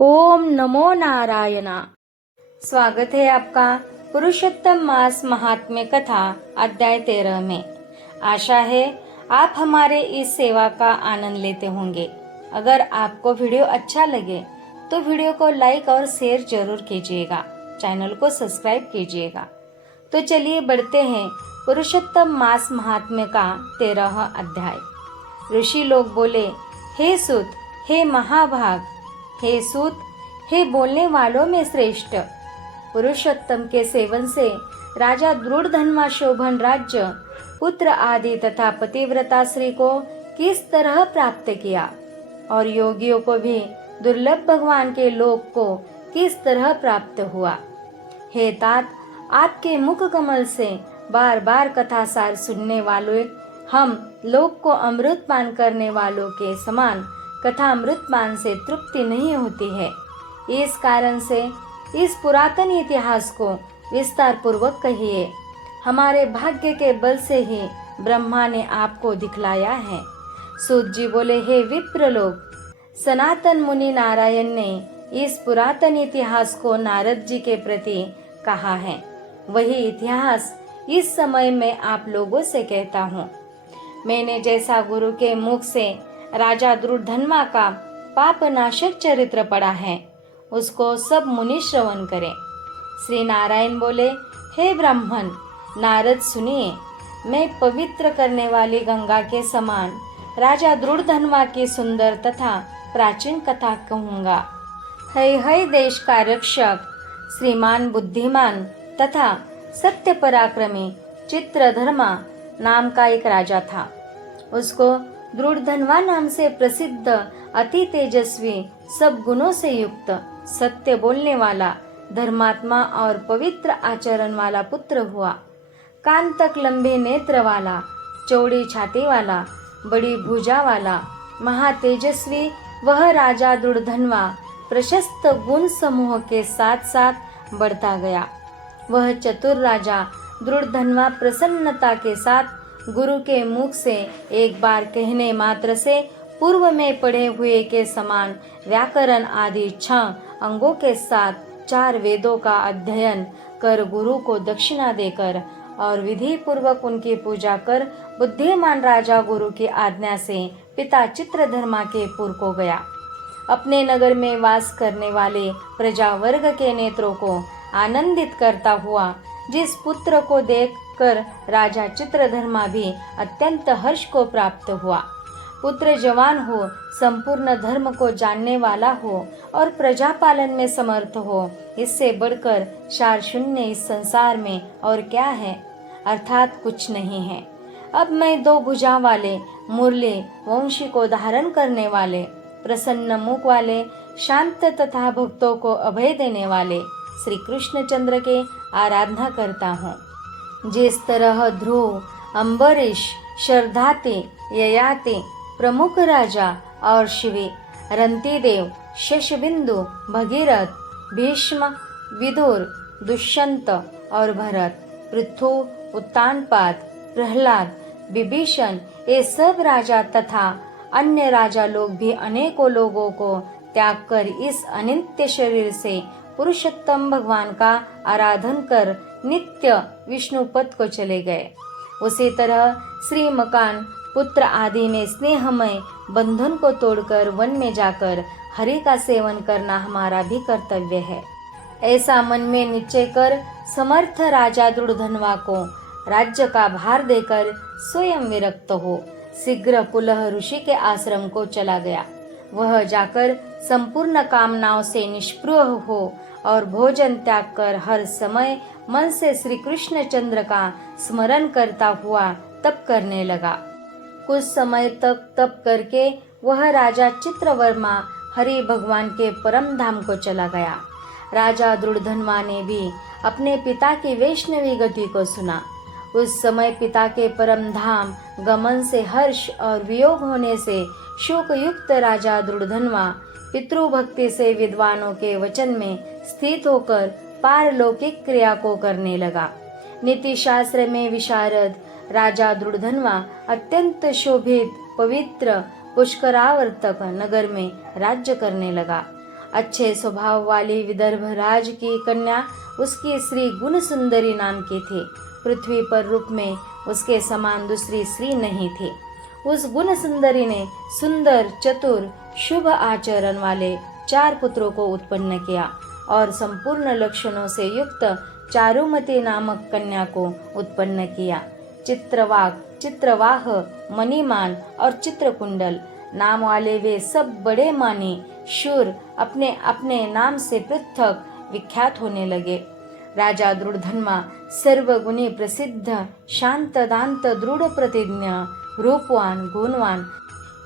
ओम नमो नारायणा। स्वागत है आपका पुरुषोत्तम मास महात्म्य कथा अध्याय 13 में। आशा है आप हमारे इस सेवा का आनंद लेते होंगे। अगर आपको वीडियो अच्छा लगे तो वीडियो को लाइक और शेयर जरूर कीजिएगा, चैनल को सब्सक्राइब कीजिएगा। तो चलिए बढ़ते हैं पुरुषोत्तम मास महात्म्य का 13वां अध्याय। ऋषि लोग बोले, हे सुत, हे महाभाग, हे सूत, हे बोलने वालों में श्रेष्ठ, पुरुषोत्तम के सेवन से राजा द्रुढ़धन्वा शोभन राज्य, पुत्र आदि तथा पतिव्रता श्री को किस तरह प्राप्त किया और योगियों को भी दुर्लभ भगवान के लोक को किस तरह प्राप्त हुआ। हे तात, आपके मुख कमल से बार बार कथा सार सुनने वालों हम लोक को अमृत पान करने वालों के समान कथा अमृत पान से तृप्ति नहीं होती है। इस कारण से इस पुरातन इतिहास को विस्तार पूर्वक कहिए। हमारे भाग्य के बल से ही ब्रह्मा ने आपको दिखलाया है। सूत जी बोले, हे विप्र लोग, सनातन मुनि नारायण ने इस पुरातन इतिहास को नारद जी के प्रति कहा है। वही इतिहास इस समय मैं आप लोगों से कहता हूँ। मैंने जैसा गुरु के मुख से राजा द्रुढ़धन्वा का पापनाशक चरित्र पढ़ा है, उसको सब मुनि श्रवण करें। श्री नारायण बोले, हे ब्राह्मण नारद सुनिए, मैं पवित्र करने वाली गंगा के समान राजा द्रुढ़धन्वा की सुंदर तथा प्राचीन कथा कहूँगा। है देश का रक्षक, श्रीमान बुद्धिमान तथा सत्य पराक्रमी चित्रधर्मा नाम का एक राजा था। उसको द्रुढ़धन्वा नाम से प्रसिद्ध अति तेजस्वी, सब गुणों से युक्त, सत्य बोलने वाला, धर्मात्मा और पवित्र आचरण वाला पुत्र हुआ। कान तक लंबे नेत्र वाला, चौड़ी छाती वाला, बड़ी भुजा वाला, महातेजस्वी वह राजा द्रुढ़धन्वा प्रशस्त गुण समूह के साथ साथ बढ़ता गया। वह चतुर राजा द्रुढ़धन्वा प्रसन्नता के साथ गुरु के मुख से एक बार कहने मात्र से पूर्व में पढ़े हुए के समान व्याकरण आदि 6 अंगों के साथ 4 वेदों का अध्ययन कर गुरु को दक्षिणा देकर और विधि पूर्वक उनकी पूजा कर बुद्धिमान राजा गुरु की आज्ञा से पिता चित्रधर्मा के पुर को गया। अपने नगर में वास करने वाले प्रजा वर्ग के नेत्रों को आनंदित करता हुआ जिस पुत्र को देखकर राजा चित्रधर्मा भी अत्यंत हर्ष को प्राप्त हुआ। पुत्र जवान हो, संपूर्ण धर्म को जानने वाला हो और प्रजा पालन में समर्थ हो, इससे बढ़कर 4 शून्य इस संसार में और क्या है, अर्थात कुछ नहीं है। अब मैं 2 भुजा वाले, मुरली वंशी को धारण करने वाले, प्रसन्न मुख वाले, शांत तथा भक्तों को अभय देने वाले श्री कृष्ण चंद्र के आराधना करता हूँ। जिस तरह ध्रुव, अम्बरीश, शरधाती, ययाति, प्रमुख राजा और शिवी, रंतिदेव, शशबिंदु, भगीरथ, भीष्म, विदुर, दुष्यंत और भरत, पृथु, उत्तानपाद, प्रहलाद, विभीषण, ये सब राजा तथा अन्य राजा लोग भी अनेकों लोगों को त्याग कर इस अनित्य शरीर से पुरुषोत्तम भगवान का आराधन कर नित्य विष्णु पद को चले गए। उसी तरह श्री मकान पुत्र आदि ने स्नेहमय बंधन को तोड़कर वन में जाकर हरि का सेवन करना हमारा भी कर्तव्य है। ऐसा मन में निश्चय कर समर्थ राजा द्रुढ़धन्वा को राज्य का भार देकर स्वयं विरक्त हो शीघ्र पुलह ऋषि के आश्रम को चला गया। वह जाकर संपूर्ण कामनाओं से निष्पृह हो और भोजन त्याग कर हर समय मन से श्री कृष्ण चंद्र का स्मरण करता हुआ तप करने लगा। कुछ समय तक तप करके वह राजा चित्रवर्मा हरि भगवान के परम धाम को चला गया। राजा द्रुढ़धन्वा ने भी अपने पिता की वैष्णवी गति को सुना। उस समय पिता के परम धाम गमन से हर्ष और वियोग होने से शोक युक्त राजा द्रुढ़धन्वा पितृभक्ति से विद्वानों के वचन में स्थित होकर पारलौकिक क्रिया को करने लगा। नीति शास्त्र में विशारद राजा द्रुढ़धन्वा अत्यंत शोभित पवित्र पुष्करावर्तक नगर में राज्य करने लगा। अच्छे स्वभाव वाली विदर्भ राज की कन्या उसकी स्त्री गुण सुंदरी नाम की थी। पृथ्वी पर रूप में उसके समान दूसरी स्त्री नहीं थी। उस गुण सुंदरी ने सुंदर, चतुर, शुभ आचरण वाले 4 पुत्रों को उत्पन्न किया और संपूर्ण लक्षणों से युक्त चारुमती नामक कन्या को उत्पन्न किया। चित्रवाक, चित्रवाह, मणिमान और चित्रकुंडल नाम वाले वे सब बड़े मानी शूर अपने अपने नाम से पृथक विख्यात होने लगे। राजा दृढ़धन्वा सर्वगुणी प्रसिद्ध, शांत दांत, दृढ़ प्रतिज्ञ, रूपवान, गुणवान,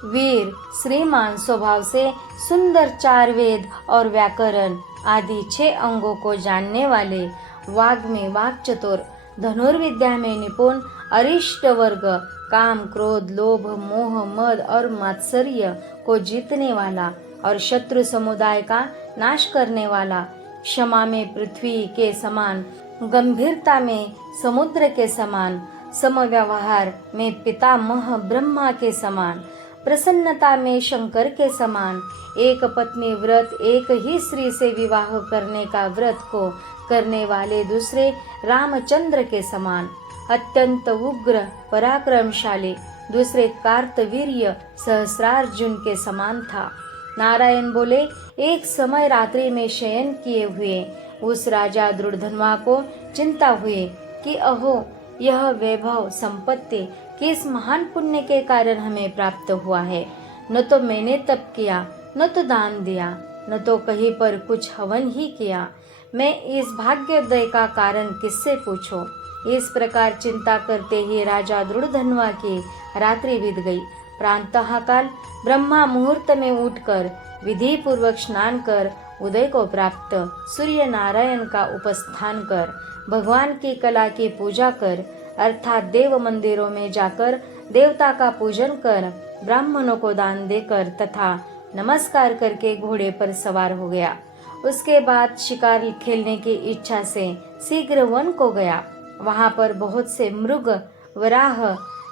वीर, श्रीमान स्वभाव से, सुंदर, 4 वेद और व्याकरण आदि 6 अंगों को जानने वाले, वाग में वाग चतुर, धनुर्विद्या में निपुण, अरिष्ट वर्ग, काम, क्रोध, लोभ, मोह, मद और मात्सर्य को जीतने वाला और शत्रु समुदाय का नाश करने वाला, क्षमा में पृथ्वी के समान, गंभीरता में समुद्र के समान, समव्यवहार में पितामह ब्रह्मा के समान, प्रसन्नता में शंकर के समान, एक पत्नी व्रत, एक ही स्त्री से विवाह करने का व्रत को करने वाले दूसरे रामचंद्र के समान, अत्यंत उग्र पराक्रमशाली दूसरे कार्तवीर्य सहस्रार्जुन के समान था। नारायण बोले, एक समय रात्रि में शयन किए हुए उस राजा दृढ़धन्वा को चिंता हुई कि अहो, यह वैभव संपत्ति किस महान पुण्य के कारण हमें प्राप्त हुआ है। न तो मैंने तप किया, न तो दान दिया, न तो कहीं पर कुछ हवन ही किया। मैं इस भाग्योदय का कारण किससे पूछूं? इस प्रकार चिंता करते ही राजा दृढ़धन्वा की रात्रि बीत गई। प्रातः काल ब्रह्मा मुहूर्त में उठकर विधि पूर्वक स्नान कर उदय को प्राप्त सूर्य नारायण का उपस्थान कर भगवान की कला की पूजा कर अर्थात देव मंदिरों में जाकर देवता का पूजन कर ब्राह्मणों को दान देकर तथा नमस्कार करके घोड़े पर सवार हो गया। उसके बाद शिकार खेलने की इच्छा से शीघ्र वन को गया। वहां पर बहुत से मृग, वराह,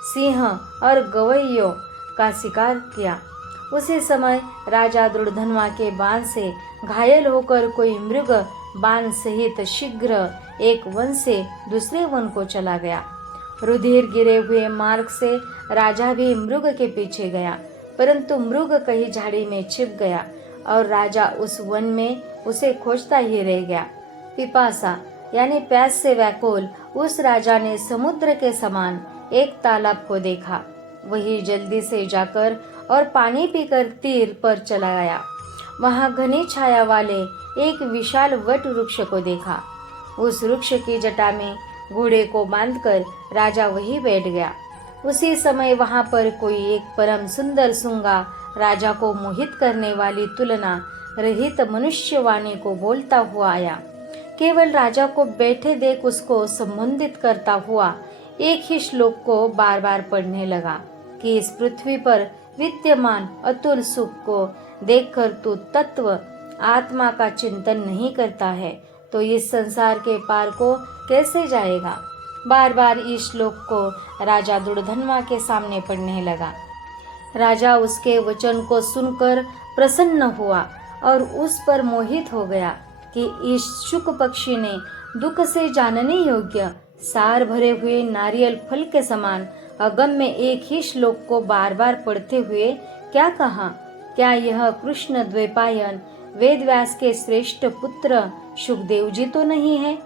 सिंह और गवैयों का शिकार किया। उसी समय राजा दृढ़धन्वा के बाण से घायल होकर कोई मृग बाण सहित शीघ्र एक वन से दूसरे वन को चला गया। रुधिर गिरे हुए मार्ग से राजा भी मृग के पीछे गया, परंतु मृग कहीं झाड़ी में छिप गया और राजा उस वन में उसे खोजता ही रह गया। पिपासा यानी प्यास से व्याकुल उस राजा ने समुद्र के समान एक तालाब को देखा। वही जल्दी से जाकर और पानी पीकर तीर पर चला गया। वहां घनी छाया वाले एक विशाल वट वृक्ष को देखा। उस वृक्ष की जटा में घोड़े को बांधकर राजा वहीं बैठ गया। उसी समय वहां पर कोई एक परम सुंदर सूंगा राजा को मोहित करने वाली तुलना रहित मनुष्यवाणी को बोलता हुआ आया। केवल राजा को बैठे देख उसको संबोधित करता हुआ एक ही श्लोक को बार बार पढ़ने लगा कि इस पृथ्वी पर विद्यमान अतुल सुख को देखकर तू तत्व आत्मा का चिंतन नहीं करता है तो इस संसार के पार को कैसे जाएगा। बार बार इस श्लोक को राजा दृढ़धन्वा के सामने पढ़ने लगा। राजा उसके वचन को सुनकर प्रसन्न हुआ और उस पर मोहित हो गया कि इस शुक पक्षी ने दुख से जानने योग्य सार भरे हुए नारियल फल के समान अगम में एक ही श्लोक को बार बार पढ़ते हुए क्या कहा। क्या यह कृष्ण द्वैपायन वेदव्यास के श्रेष्ठ पुत्र सुखदेव जी तो नहीं है,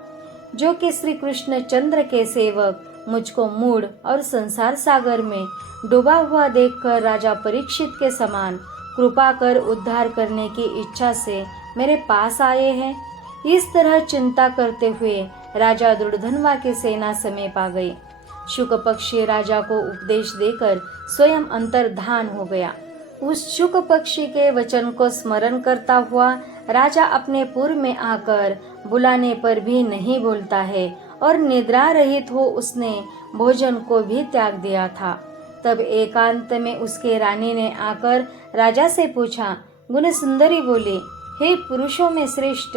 जो कि श्री कृष्ण चंद्र के सेवक मुझको मूढ़ और संसार सागर में डूबा हुआ देखकर राजा परीक्षित के समान कृपा कर उद्धार करने की इच्छा से मेरे पास आए हैं। इस तरह चिंता करते हुए राजा दृढ़धन्वा की सेना समीप आ गई। शुक पक्षी राजा को उपदेश देकर स्वयं अंतर्धान हो गया। उस शुक पक्षी के वचन को स्मरण करता हुआ राजा अपने पुर में आकर बुलाने पर भी नहीं बोलता है और निद्रा रहित हो उसने भोजन को भी त्याग दिया था। तब एकांत में उसके रानी ने आकर राजा से पूछा। गुण सुंदरी बोली, हे पुरुषों में श्रेष्ठ,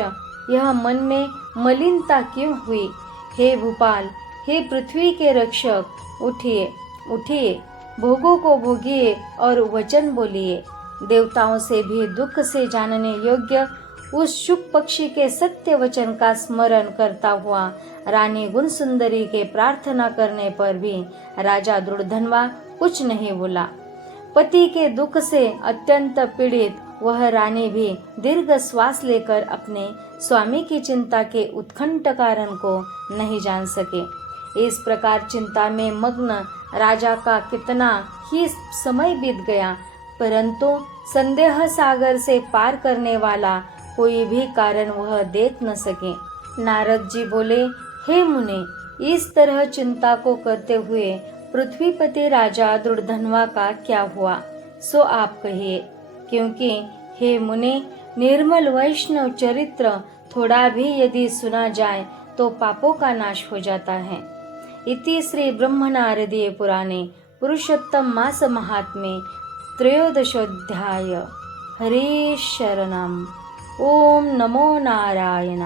यह मन में मलिनता क्यों हुई। हे भूपाल, हे पृथ्वी के रक्षक, उठिए उठिए, भोगों को भोगिए और वचन बोलिए। देवताओं से भी दुख से जानने योग्य उस शुक पक्षी के सत्य वचन का स्मरण करता हुआ रानी गुण सुंदरी के प्रार्थना करने पर भी राजा दुर्धनवा कुछ नहीं बोला। पति के दुख से अत्यंत पीड़ित वह रानी भी दीर्घ श्वास लेकर अपने स्वामी की चिंता के उत्कंठ कारण को नहीं जान सके। इस प्रकार चिंता में मग्न राजा का कितना ही समय बीत गया, परंतु संदेह सागर से पार करने वाला कोई भी कारण वह देख न सके। नारद जी बोले, हे मुने, इस तरह चिंता को करते हुए पृथ्वीपति राजा दुर्धनवा का क्या हुआ सो आप कहिए, क्योंकि हे मुने, निर्मल वैष्णव चरित्र थोड़ा भी यदि सुना जाए तो पापों का नाश हो जाता है। इति श्री ब्रह्मनारदीय पुराणे पुरुषोत्तम मास महात्म्ये त्रयोदशोऽध्याय। हरे शरणम। ओम नमो नारायण।